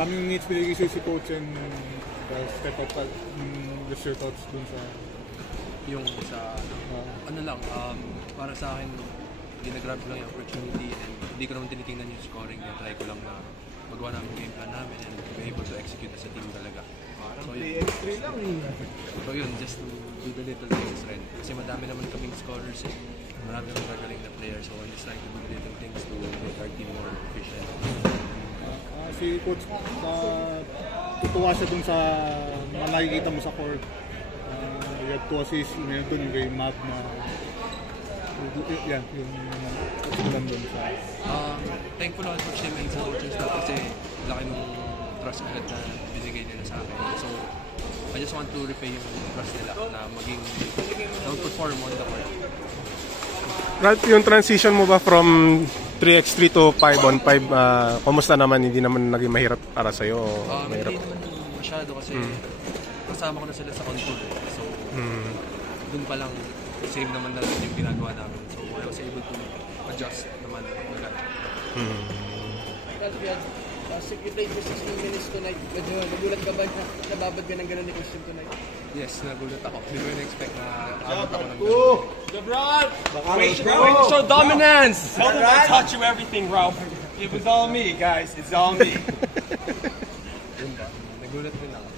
daming needs binigay si coach and step up just your thoughts dun sa yung sa ano lang, para sa akin ginagrab ko lang yung opportunity and hindi ko naman tinitingnan yung scoring niya. Try ko lang na magawa namin game plan namin and be able to execute as a team talaga. So yun, lang so yun, just to do the little things rin. Kasi madami naman kaming scorers eh. Marami naman gagaling na players. So I'm just trying to do little things to make our team more efficient. si coach tutuwa siya dun sa nakikita mo sa court. You have 2 assists, meron dun yung game map na yan, yung nandun sa thankful ako coach namin sa coaches na kasi laki nung trust agad na binigay nila sa akin. So I just want to repay yung trust nila na mag-perform on the court. Right, yung transition mo ba from 3x3 to 5-on-5, kumusta naman? Hindi naman naging mahirap para sa'yo? Mahirap? Hindi naman masyado kasi kasama ko na sila sa control. So, dun pa lang, same naman na yung ginagawa namin. So, I was able to adjust naman agad. You played for 16 minutes tonight. Medyo nagulat ka ba na nababad ka ng gano'n ni Christian tonight? Yes, nagulat ako. Hindi ko in-expect na abot ako ng LeBron! Way to show dominance! Tell them I taught you everything, Ralph. It was all me, guys. It's all me. Nagulat din ako.